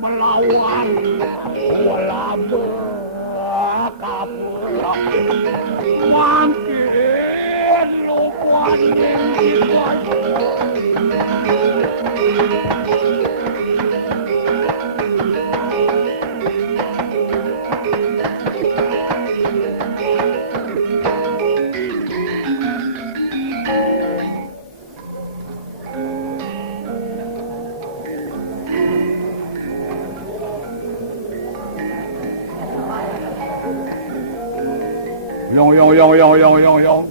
melawan wala berkapura makin lupuan Yong.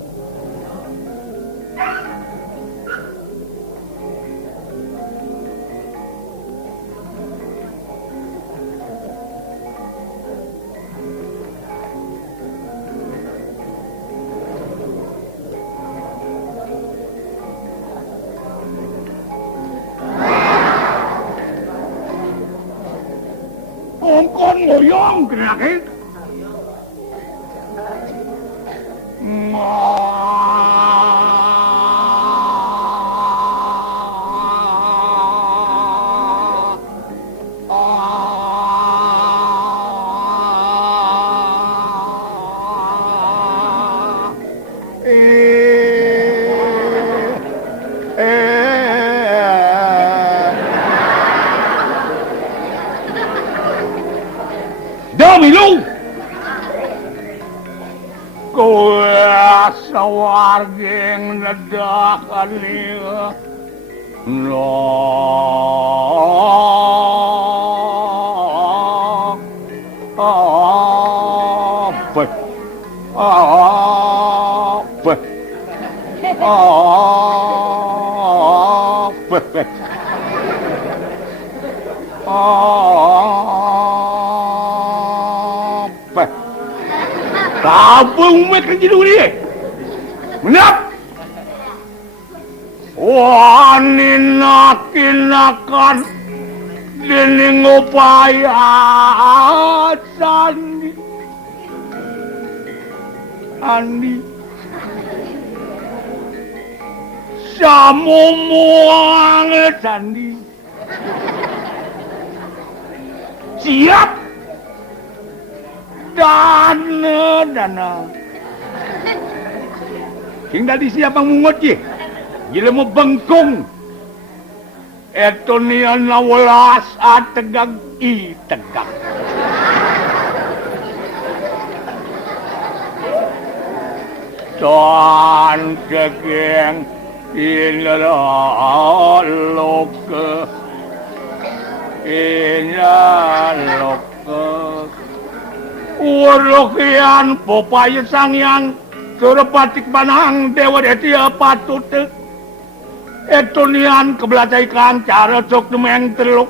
Con ngoyong kirakin. Damilu Kuya sa warging nadakan niya no Tabung met lagi dulu ni. Menap. Wanina kinakan dining upaya Sandi. Andi. Samumuang Sandi. Siap. Dana. Tinggal di siapa mungut je. Gila mo bengkong. Eto niya nawalas at tegag itegag. Tuan kekeng inalok Urukian popaya sangyang Surapatik panang dewa detia patut etonian kebelacaikan cara cok demeng teluk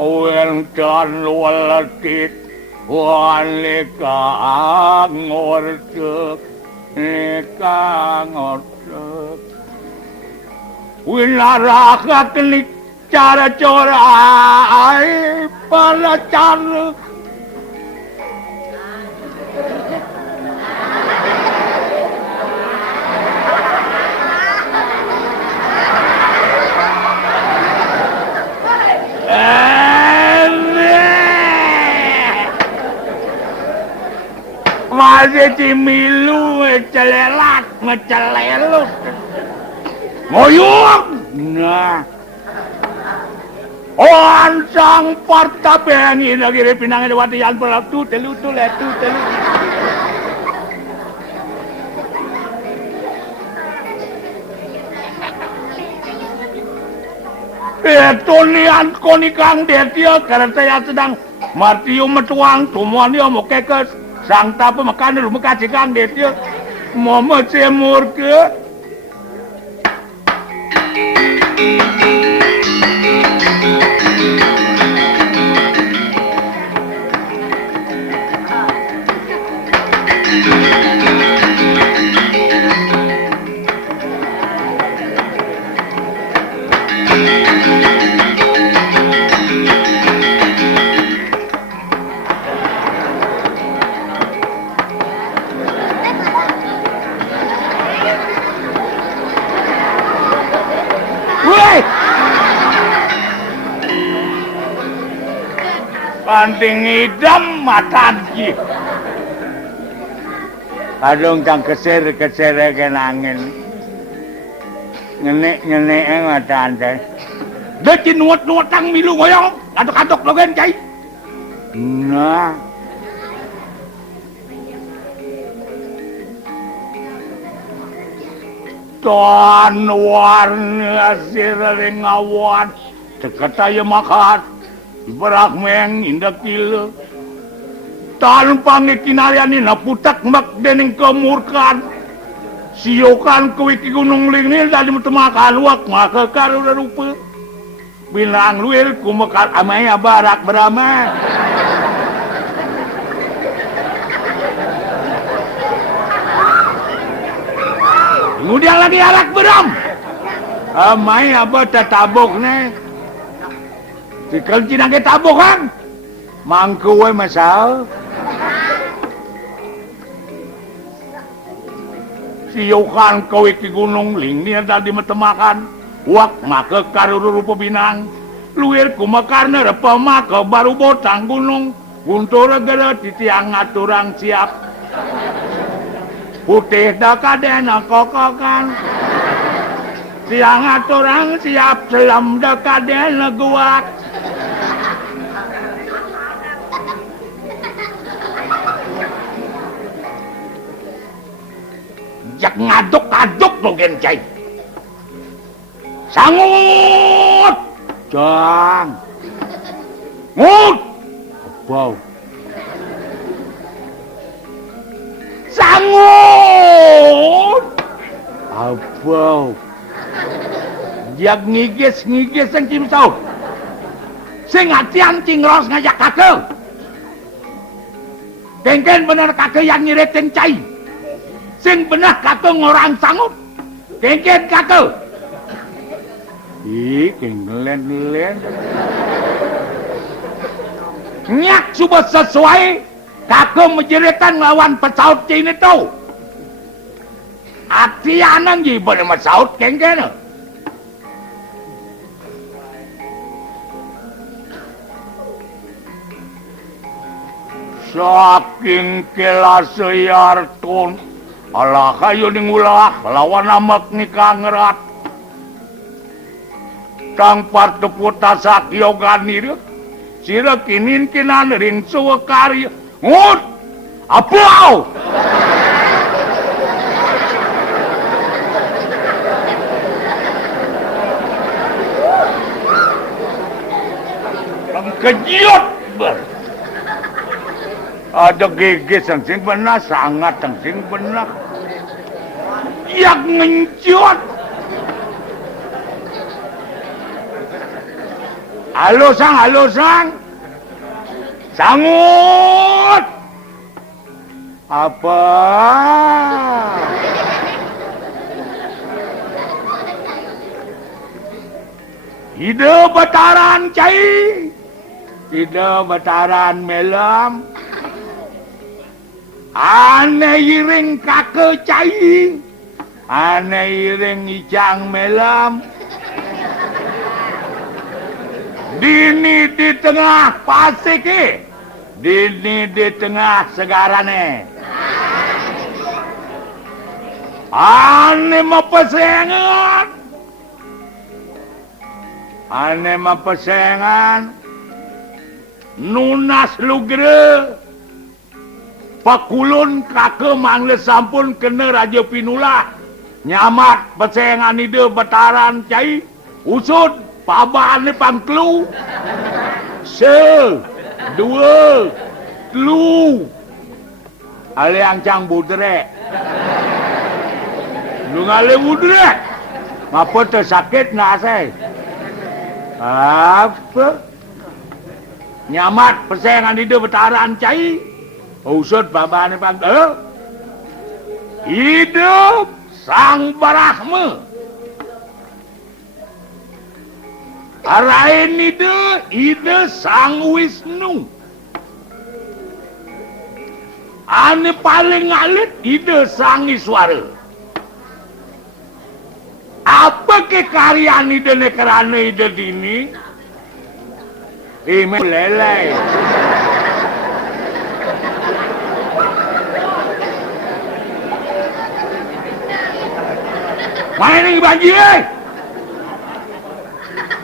Owen kan walatit walika ngorcek nika ngorcek Winaraka tenik cara corai para cara masih cimilu ngecelelat ngecelelut ngoyong nah Oan sang parta pengi nagiri pinangin watian pelak tu telu. Etonian konikang detia karena saya sedang martiu metuang tumuan dia mau kekes sang tapa makan dulu mekacikang detia mau cemur ke Panting idam matagi. Kadung cang keser kan angin. Ngenek mata ante. Deci nuot tang milu ngoyong. Katok logen cai. Nah. Tuan warna sirring awan. Sekataya makat. Berak meng indak kilo tanpa ngikinarian na putak mak dening kemurkan siokan kuwiki gunung lingnil dari metemakan wak maka karu rupa bilang luil kumakal amaya barak berama kemudian lagi arak beram amaya bata tabok nih Tikal cinang kita tabok mangku we masal. Siukan kau iki gunung lingni tadi metemakan. Wak maka karuru pebinang. Luir kumakarna repa maka baru botang gunung. Guntur gara titiang aturang siap. Putih dakadena kokokan. Tiang aturang siap selam dakadena guak. Jak ngaduk mungkin cai. Sangut. Jang. Ngut. Bau. Sangut. Abau. Jak ngigis yang cimsau. Sing atian cingros ngajak kakek. Kengken bener kakek yang ngiritin cai. Sing benar kakek ngorang sanggup. Kengket kakek. Ih, kengelen. Nyak sudah sesuai. Kakek menjeritan lawan pesaut Cina itu. Atianan gimana pesaut kengken. Saking kelas yartun. Allah kayu ning ulah lawan amak nikah ngerat. Kang parteputa sakyo ganir. Sira kinin kinan ring suwekari. Ngut! Apau! Kang kejiot ber. Ada gigis yang sing benar, sangat yang sing benar. Yang ngencut. Halo sang. Sangut. Apa? Hidup bataran cai. Hidup bataran melam. Ane iring kakek cai. Ane iring ijang melam. Dini di tengah pasik. Dini di tengah segarane. Ane mapesengan. Ane mapesengan. Nunas lugre. Pakulun kakek mangle sampun kena Raja Pinula. Nyamat pesengan ide bataran cai. Usut pabaan ni pangklu. Dua. Telu. Ale ang cang budrek. Lu ngale budrek. Ngapa tersakit nasai? Apa? Nyamat pesengan ide bataran cai. Usut babane pang Hidup Sang Barahma. Arain ide Sang Wisnu. Ane paling alit ide Sang Iswara. Apa kekaryaan ide nekerana ide dini? Ime lelai. Mana ni banjir?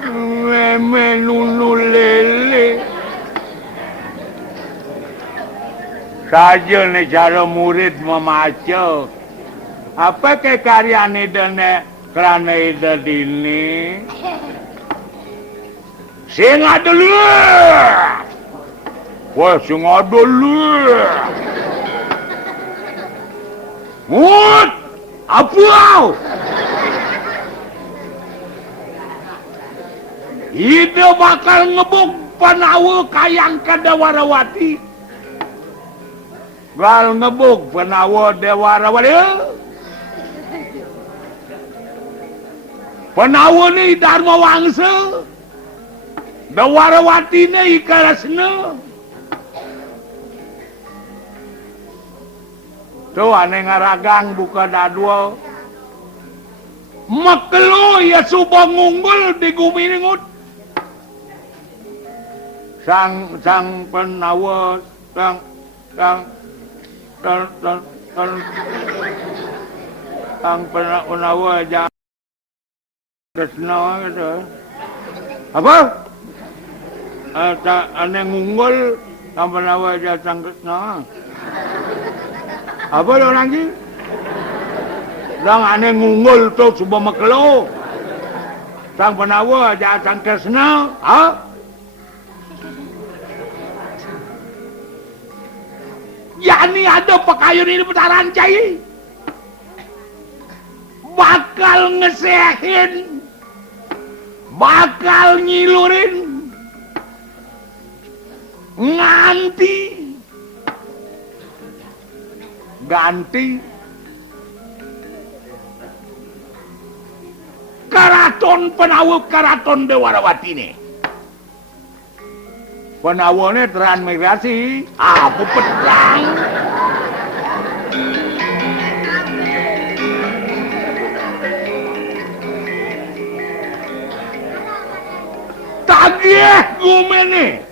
Meme nunu lele. Saja ni cara murid memaca. Apa kekaryaan ide ne kerana ide dini? Sing ada lu. Wah, sing ada lu. Mut, apa? Ide bakal ngebuk penawa kayang Dewarawati. Gal ngebuk penawa Dewarawati. Penawa ni Dharma Wangsa. Dewarawati ni Ikalasna. Tu ane ngaragang buka dadua. Makelo ya subang unggul di Guminingut. Sang penawa sang penawa aja Kresna gitu. Apa? Ane ngunggul sang penawa aja sang Kresna. Apa lo lagi? Lang ane ngunggul tu subang makelo. Sang penawa aja sang Kresna. Ha? Yani ada pakaian ini petaran cai. Bakal ngesehin. Bakal nyilurin. Nganti. Ganti. Karaton penawa karaton Dewarawati ini. Penawanya transmigrasi, apa pedang? Tagih gumene,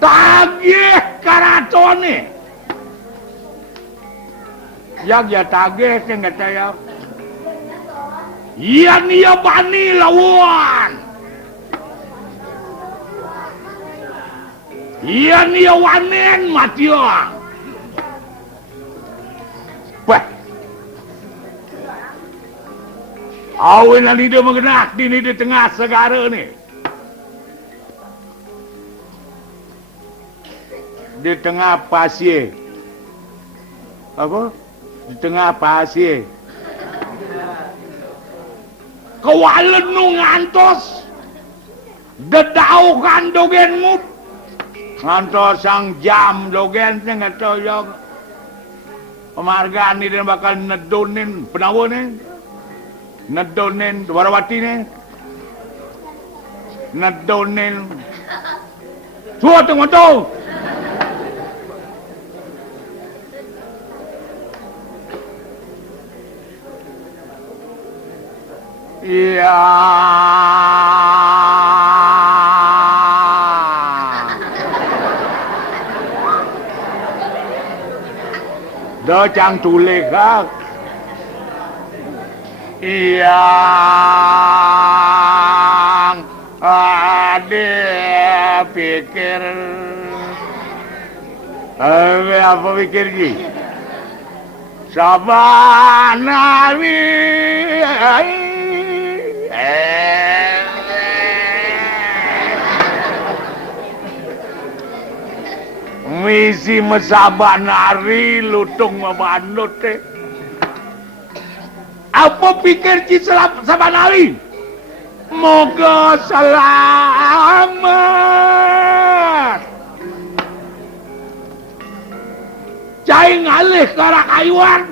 tagih karatone. Ya tagih sehingga saya. Iya nia bani lawan. Iya ni wanen mati orang. Wah. Awin ni dia mengenak di tengah segara ni. Di tengah pasir. Apa? Di tengah pasir. Kawalan nu ngantos. Dedaukan dogenmu. Ngantos sang jam dogen sing ngetoyok. Penghargaan ni dia bakal nedonin penawa ni. Nedonin Dewarawati ni. Nedonin. Suat tengok tu. Iya. Dah cang tulis kak. Yang ada pikir. Apa pikir ni? Sabanawi. Misi masabanari lutung mabandot eh. Apa pikir ci sabanari? Moga selamat. cai ngalih ke Rakayuan.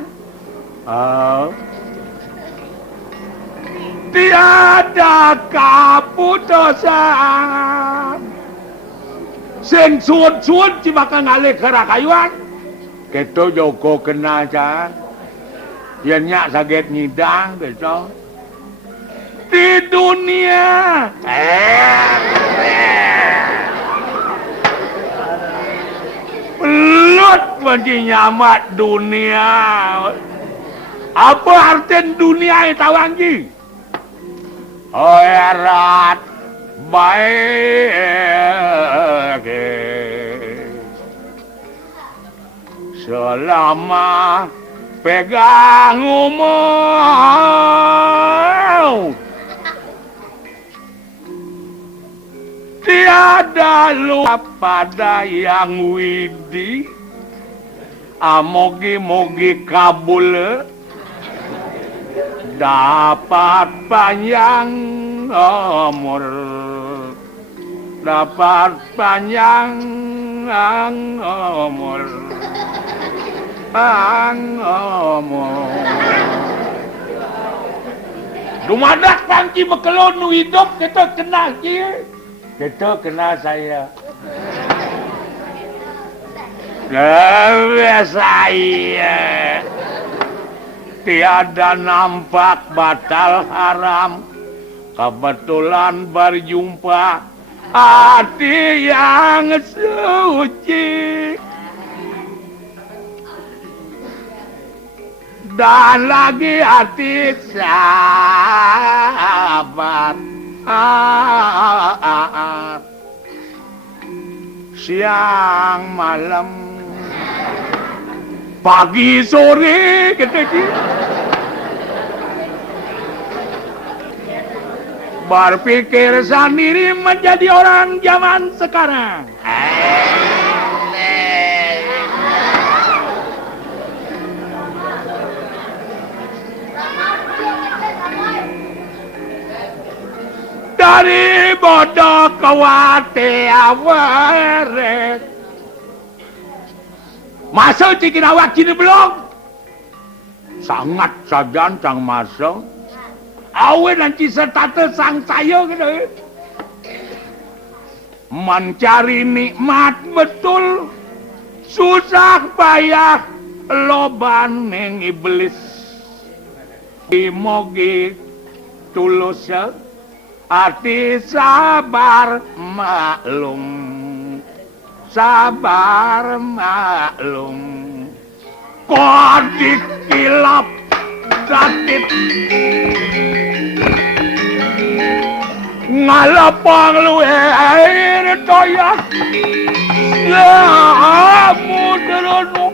Tiada kaputusan sing suun-suun ci bakal ngalih ke Rakayuan. Keto Joko kena can yen nyak saget nyidang keto di dunia lut bagi nyamat dunia. Apa arti dunia itu tawangji? Oh erat baik selama pegang umur tiada lupa pada yang widi amogi-mogi kabul dapat panjang umur dapat panjang umur dumadak pangki bekelon nu hidup kita kena kita kena saya saya tiada nampak batal haram kebetulan berjumpa hati yang suci dan lagi hati sahabat siang malam pagi sore ketika berpikir sendiri menjadi orang zaman sekarang. Dari bodoh ke wate aweret masuk cikin awak kini belum sangat sajan sang masuk awe nanti serta sang sayo gitu mencari nikmat betul susah payah loban neng iblis mogi tulus hati sabar maklum sabar maklum kodik kilap datit ngalapang luwe air toya ya muderono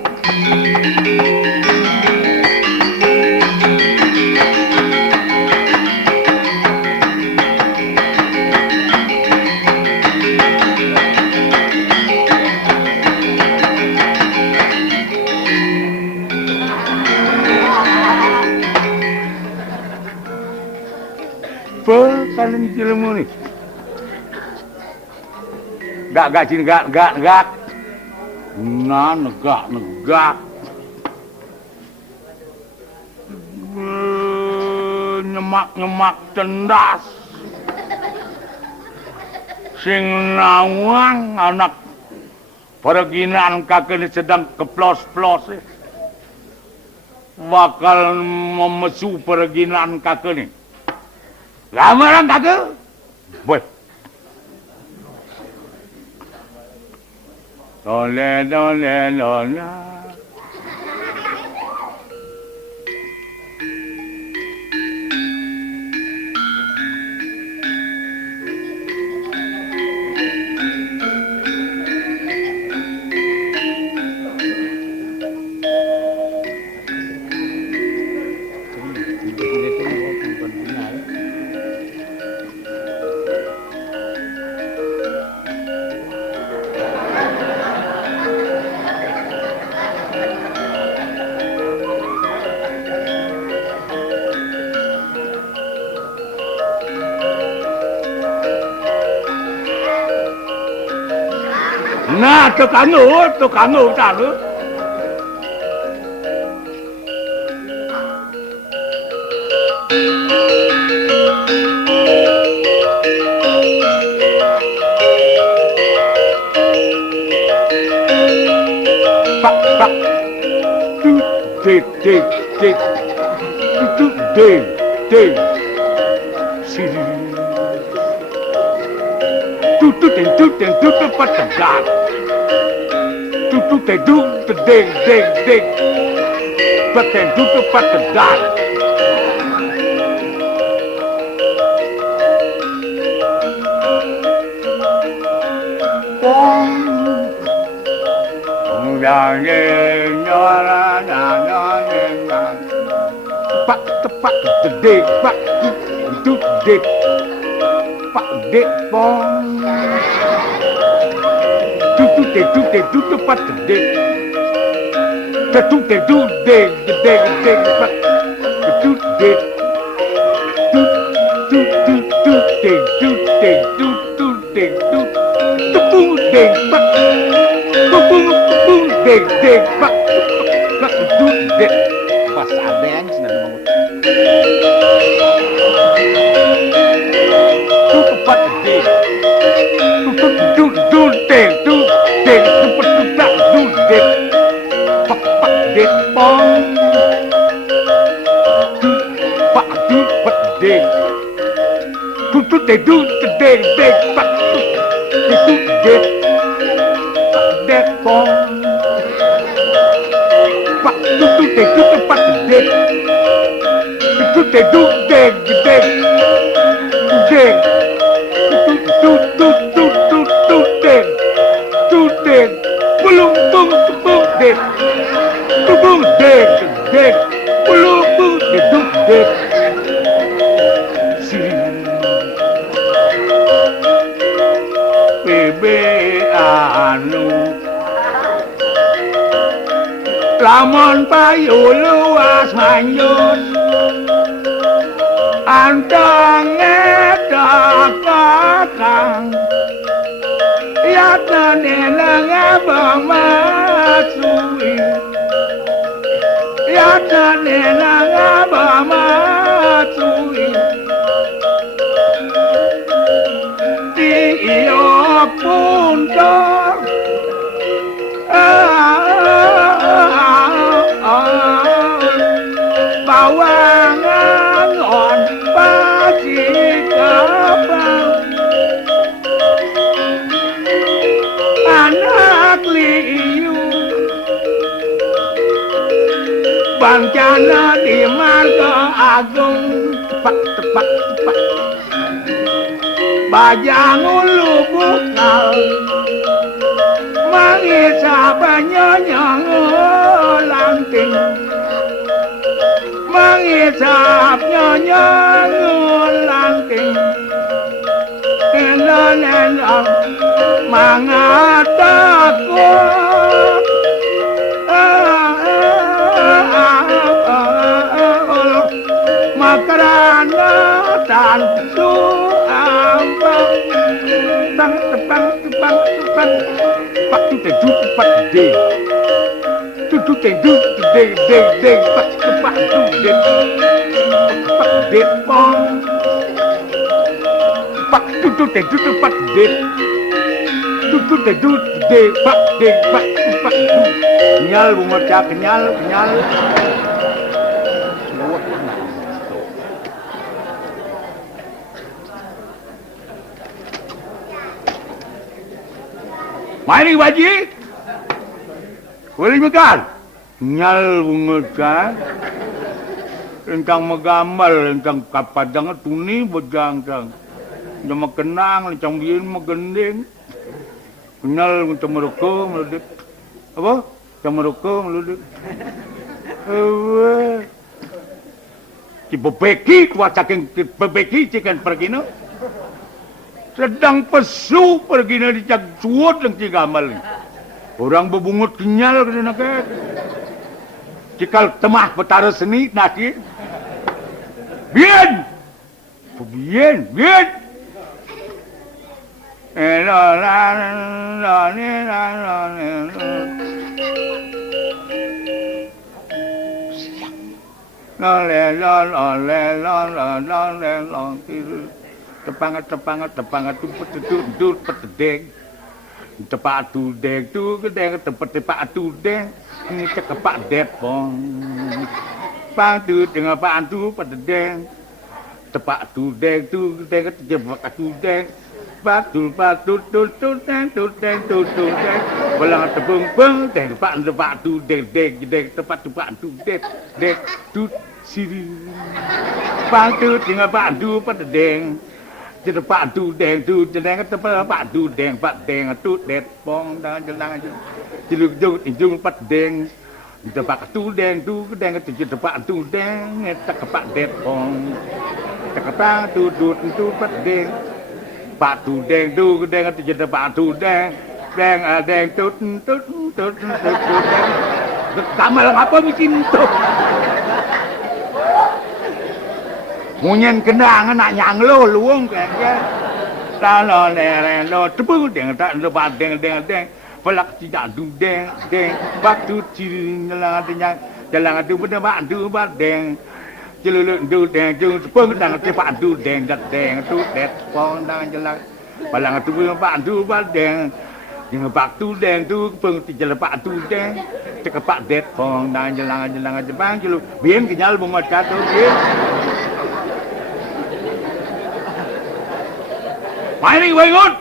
kalian cilemu nih gak cini gak nah negak nyemak cendas sing nawang anak perginan kakek sedang keplos-plos bakal memesu perginan kakek nih lamaran kakek boy dole nah tukang tahu Pak. Dek. Dek. Siri. Tutut pategat. Tutut dek. Tutut pategat. Pak dek pak duk dek pak dek pong tutut pak dek tutut dek pak tutut dek dek pak dek pas adeng senang tupat dek pak dek pong pak dek tutut dek pak dek dek pong pak tutut pak dek tutut dek belum dek belum dek si bebe anu lamun payu luas manyun antang edakakang ya tanenang abang matsui ya tanenang abang matsui di iyo punto bawangan on pagi kapal anak liu bangcana di marga agung tepak bajang ulu bukal mangisa banyonyong lanting mangisap nyonyong lanting nenong mangataku makarana tantu ambang tepang pak tu pak de tu de pak tu de pong pak tu pak de pak nyal bunga cak nyal mari waji boleh makan nyal bunga cak engkang megambar engkang kapadang tuni bejangkang nama kenang lencang biin megending kenal untuk mereka meludik apa yang mereka meludik si bebeki kuat saking bebeki cikan pergi no sedang pesu pergi no dicak suot yang cigamal orang bebungut kenyal ke sana ke cikal temah petara seni nasi bien tepangat tu petedeng tepak tu deng tu gedeng tepak tu deng ini cekepak depong pang tu dengan pak tu petedeng tepak tu deng tu gedeng tepak tu deng patul deng belang tepung deng tepak tu deng tepak tu deng tu siri pang tu dengan pak tu petedeng Pak tu deng tu deng pak tu deng pak deng tu det pong dan jelang jeluk jung pat deng pak tu deng pak tu deng tak pak det pong tak pak tu pat deng pak tu deng pak tu deng tut kamal apa bikin tu munyen kenang nak nyang lo luung kan ta lo le lo tepu deng tak lo ba deng pelak tidak du deng bak tu ci jalan tu benda ba du ba deng jelulu du deng ju tepu dang te ba du deng tu det pong dang jalan palang tu ba du ba deng jeung bak tu deng tu peng ti jalan ba tu deng cek pak det pong dang jalan jebang jelu bien kenyal bunga catur bien Mày đi quay ngôn.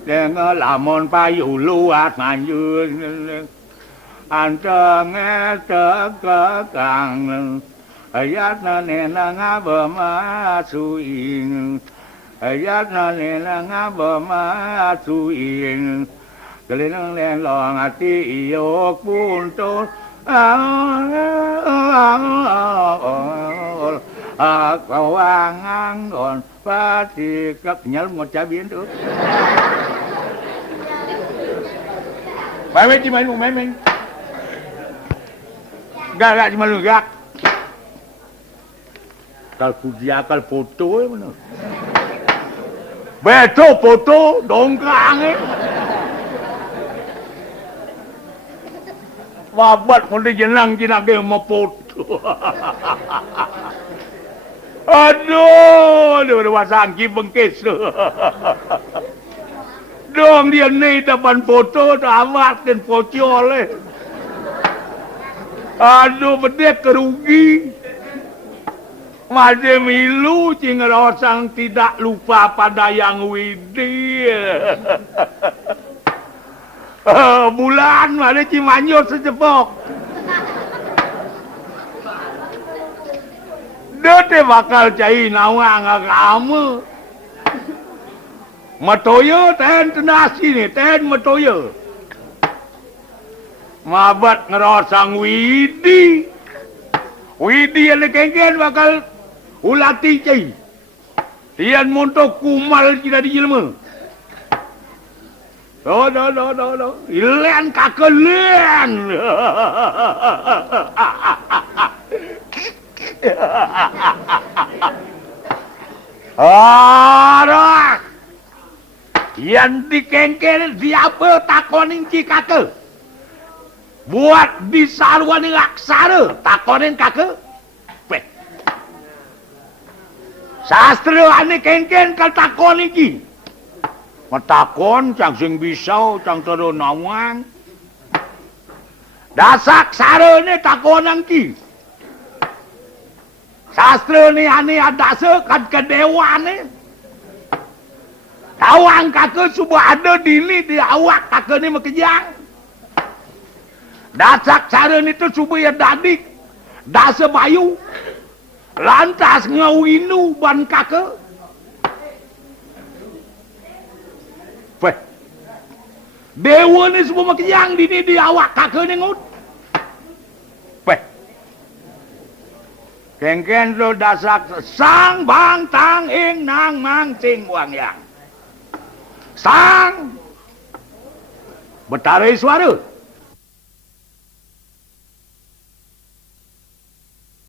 Dengan lamun payu luat manjur anteng tekang ayat nena ngabamasuing ayat nena ngabamasuing kelinang lenong ati iyok puntul kawangan on pati kapnyal mo cabin tu Mày chỉ mày một mày mình gak cuma lu gak kal kudia kal foto mana beto foto dongkang wabat mau dijenang jinak dia mau foto aduh dia wasang ki bengkes Dong dia ni depan foto amat dan foto le. Aduh bedek kerugi. Masih milu cing rosang tidak lupa pada yang widi. Bulan mana Cimanyo secepok. Dia bakal cai nawang kamu. Matoyo ten tenasi ni, ten matoyo. Mabat ngerosang widi. Widi yang kengken bakal ulati cai. Tian montok kumal tidak dijelma. Do. Ilen kakelian. Aduh. Yang dikengkel siapa takonin cikake buat disaruan laksana takonin kake peh sastra ane kengkel kal takonin ki matakon cang sing bisau cang tero nawang dasak sarane takonan ki sastra ni ane adase kan kedewane Awang kakak subuh ada dili di awak kakak ni makejang. Dasak cara ni tu subuh ya dadik. Dasa bayu. Lantas ngawinu ban kakak. Weh. Dewa ni subuh makejang di awak kakak ni ngut. Weh. Kengken lo dasak sang bang tang ing nang mang cing wang yang. Sang. Betarai suara.